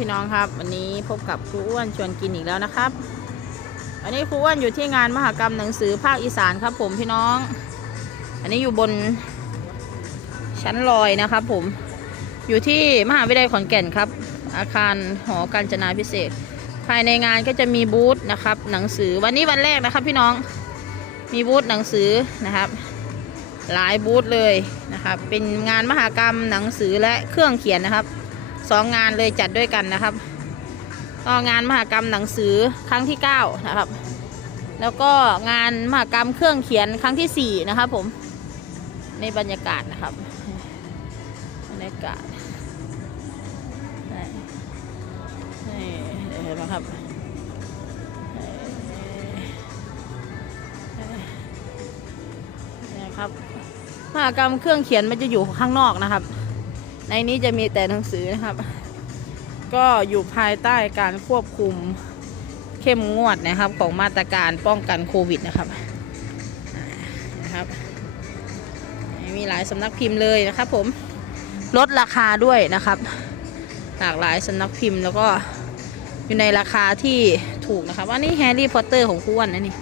พี่น้องครับ วันนี้พบกับครูอ้วนชวนกินอีกแล้วนะครับวันนี้ครูอ้วนอยู่ที่งานมหกรรมหนังสือภาคอีสานครับ ผมพี่น้อง อันนี้อยู่บนชั้นลอยนะครับ ผมอยู่ที่มหาวิทยาลัยขอนแก่นครับ อาคารหอการจนาพิเศษ ภายในงานก็จะมีบูธนะครับ หนังสือวันนี้วันแรกนะครับ พี่น้องมีบูธหนังสือนะครับ หลายบูธเลยนะครับ เป็นงานมหกรรมหนังสือและเครื่องเขียนนะครับ สองงานเลยจัดด้วยกันนะครับก็งานมหกรรมหนังสือครั้งที่ 9 นะครับ แล้วก็งานมหกรรมเครื่องเขียนครั้งที่ 4 นะครับผมในบรรยากาศนะครับบรรยากาศนี่นี่เห็นไหมครับนี่ครับมหากรรมเครื่องเขียนมันจะอยู่ข้างนอกนะครับ ในนี้จะมีแต่หนังสือนะครับ ก็อยู่ภายใต้การควบคุมเข้มงวดนะครับของมาตรการป้องกันโควิดนะครับนะครับ มีหลายสำนักพิมพ์เลยนะครับผมลดราคาด้วยนะครับ หลากหลายสำนักพิมพ์แล้วก็อยู่ในราคาที่ถูกนะครับอันนี้แฮร์รี่พอตเตอร์ของครูอ้วนนะนี่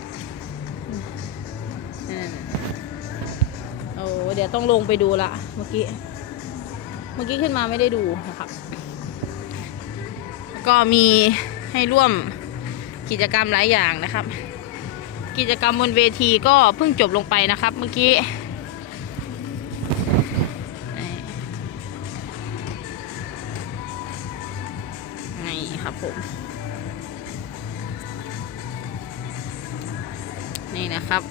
โอ้เดี๋ยวต้องลงไปดูละเมื่อกี้ มื่อกี้ขึ้นมาไม่ได้ดูนะครับก็มีให้ร่วมกิจกรรมหลายอย่างนะครับ กิจกรรมบนเวทีก็เพิ่งจบลงไปนะครับ เมื่อกี้นี่ครับผมนี่นะครับ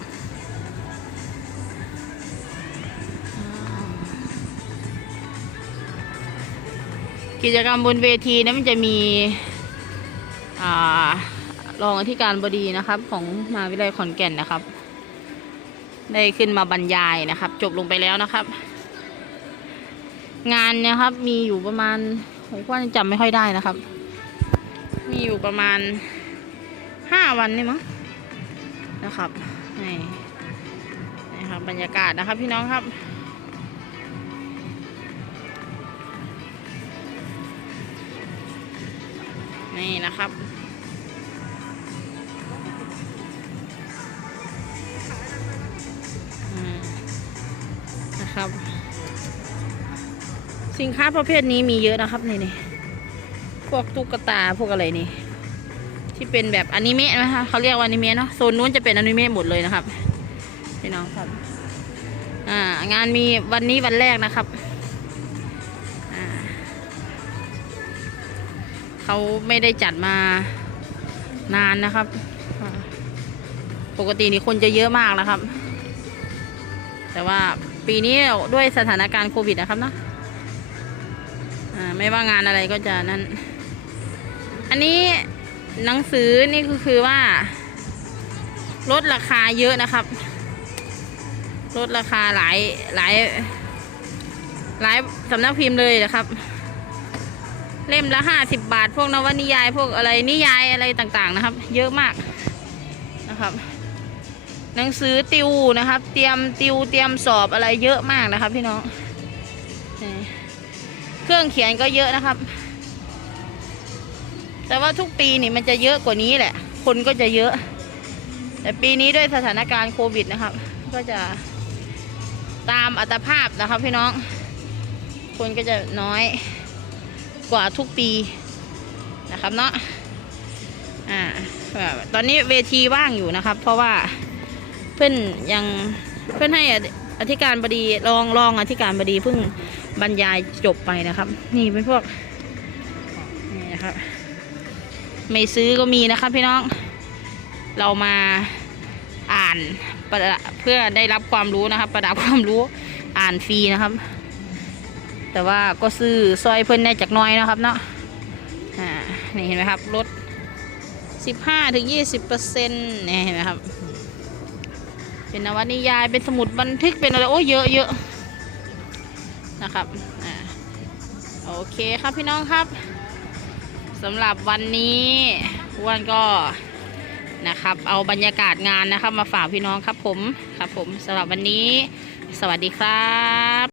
กิจกรรมบนเวทีนะมันจะมีอรองอธิการบดีนะครับ ของมหาวิทยาลัยขอนแก่นนะครับ ได้ขึ้นมาบรรยายนะครับ จบลงไปแล้วนะครับ งานเนี่ยครับมีอยู่ประมาณผมว่าจำไม่ค่อยได้นะครับ มีอยู่ประมาณห้าวันนี่มั้งนะครับนี่นะครับบรรยากาศนะครับพี่น้องครับ นี่นะครับนะครับ สินค้าประเภทนี้มีเยอะนะครับนี่นี่พวกตุ๊กตาพวกอะไรนี่ ที่เป็นแบบอนิเมะนะคะเขาเรียกว่าอนิเมะเนาะโซนนู้นจะเป็นอนิเมะหมดเลยนะครับพี่น้องครับ อ่างานมีวันนี้วันแรกนะครับ เขาไม่ได้จัดมานานนะครับ ปกตินี่คนจะเยอะมากนะครับ แต่ว่าปีนี้ด้วยสถานการณ์โควิดนะครับเนะอ่าไม่ว่างานอะไรก็จะนั้น อันนี้หนังสือนี่ก็คือว่า ลดราคาเยอะนะครับ ลดราคาหลายหลายหลายสำนักพิมพ์เลยนะครับ เล่มละห้าสิบบาท พวกนวนิยายพวกอะไรนิยายอะไรต่างๆนะครับ เยอะมากนะครับ หนังสือติวนะครับ เตรียมติวเตรียมสอบอะไรเยอะมากนะครับ พี่น้องเครื่องเขียนก็เยอะนะครับ แต่ว่าทุกปีนี่มันจะเยอะกว่านี้แหละ คนก็จะเยอะ แต่ปีนี้ด้วยสถานการณ์โควิดนะครับ ก็จะตามอัตภาพนะครับพี่น้อง คนก็จะน้อย กว่าทุกปีนะครับเนาะอ่าตอนนี้เวทีว่างอยู่นะครับ เพราะว่าเพื่อนยังเพื่อนให้อธิการบดีรองรองอธิการบดีเพิ่งบรรยายจบไปนะครับ นี่เป็นพวกนี่นะครับ ไม่ซื้อก็มีนะครับพี่น้อง เรามาอ่านประเพื่อได้รับความรู้นะครับ ประดับความรู้อ่านฟรีนะครับ แต่ว่าก็ซื้อซอยเพิ่นได้จากน้อยนะครับเนาะอ่านี่เห็นไหมครับลดสิบห้าถึงยี่สิบเปอร์เซ็นต์นี่เห็นไหมครับ เป็นนวนิยายเป็นสมุดบันทึกเป็นอะไรโอ้เยอะเยอะนะครับอ่าโอเคครับพี่น้องครับสำหรับวันนี้อ้วันก็นะครับ เอาบรรยากาศงานนะครับ มาฝากพี่น้องครับผมครับผมสำหรับวันนี้ สวัสดีครับ